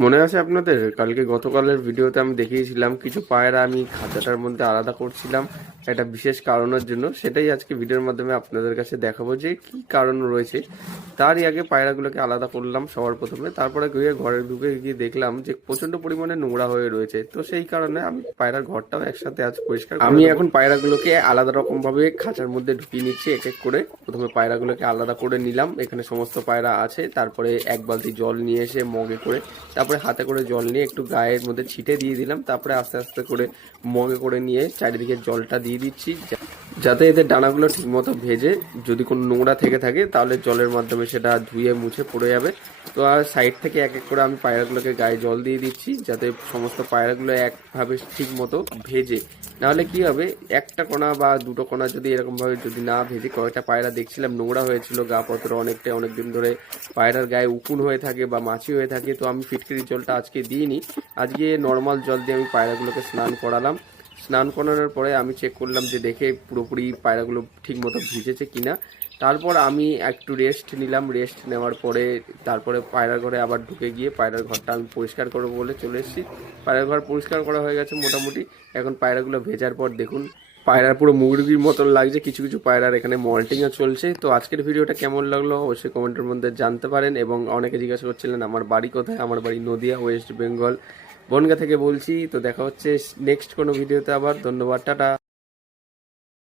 মনে আছে আপনাদের? কালকে গতকালের ভিডিওতে আমি দেখিয়েছিলাম কিছু পায়রা আমি খাঁচাটার মধ্যে আলাদা করছিলাম। একটা বিশেষ কারণের জন্য সেটাই আজকে ভিডিওর মাধ্যমে আপনাদের কাছে দেখাবো যে কি কারণ রয়েছে। তারই আগে পায়রাগুলোকে আলাদা করলাম সবার প্রথমে। তারপরে গিয়ে ঘরে ঢুকে গিয়ে দেখলাম যে প্রচণ্ড পরিমাণে নোংরা হয়ে রয়েছে। তো সেই কারণে আমি পায়রার ঘরটাও একসাথে আজ পরিষ্কার আমি এখন পায়রাগুলোকে আলাদা রকম ভাবে খাঁচার মধ্যে ঢুকিয়ে নিচ্ছি এক এক করে। প্রথমে পায়রাগুলোকে আলাদা করে নিলাম। এখানে সমস্ত পায়রা আছে। তারপরে এক বালতি জল নিয়ে এসে মগে করে তারপরে হাতে করে জল নিয়ে একটু গায়ের মধ্যে ছিটে দিয়ে দিলাম। তারপরে আস্তে আস্তে করে মগে করে নিয়ে চারিদিকে জলটা দিয়ে দিচ্ছি। যাতে এদের ডানাগুলো ঠিকমতো ভেজে যদি কোনো নোংরা থেকে থাকে, তাহলে জলের মাধ্যমে সেটা ধুয়ে মুছে পড়ে যাবে। তো আর সাইড থেকে এক এক করে আমি পায়রাগুলোকে গায়ে জল দিয়ে দিচ্ছি, যাতে সমস্ত পায়রাগুলো একভাবে ঠিক মতো ভেজে। নাহলে কি হবে, একটা কোনা বা দুটো কোনা যদি এরকমভাবে যদি না ভেজে কয়েকটা পায়রা দেখছিলাম নোংরা হয়েছিল, গা পত্র অনেকটা অনেকদিন ধরে পায়রার গায়ে উকুন হয়ে থাকে বা মাছি হয়ে থাকে, তো আমি ফিটকিরি জলটা আজকে দিইনি। আজকে নর্মাল জল দিয়ে আমি পায়রাগুলোকে স্নান করালাম। স্নান করানোর পরে আমি চেক করলাম যে দেখে পুরোপুরি পায়রাগুলো ঠিক মতো ভিজেছে কিনা। তারপর আমি একটু রেস্ট নিলাম। রেস্ট নেওয়ার পরে তারপরে পায়রার ঘরে আবার ঢুকে গিয়ে পায়রার ঘরটা আমি পরিষ্কার করব বলে চলে এসেছি। পায়রার ঘর পরিষ্কার করা হয়ে গেছে মোটামুটি। এখন পায়রাগুলো ভেজার পর দেখুন, পায়রার পুরো মুরগির মতন লাগছে, কিছু কিছু পায়রার এখানে মল্টিংও চলছে। তো আজকের ভিডিওটা কেমন লাগল অবশ্যই কমেন্টের মধ্যে জানতে পারেন এবং অনেকে জিজ্ঞাসা করছিলেন, আমার বাড়ি কোথায়? আমার বাড়ি নদিয়া ওয়েস্ট বেঙ্গল বনগা থেকে বলছি তো দেখা হচ্ছে নেক্সট কোনো ভিডিওতে আবার। ধন্যবাদ টাটা।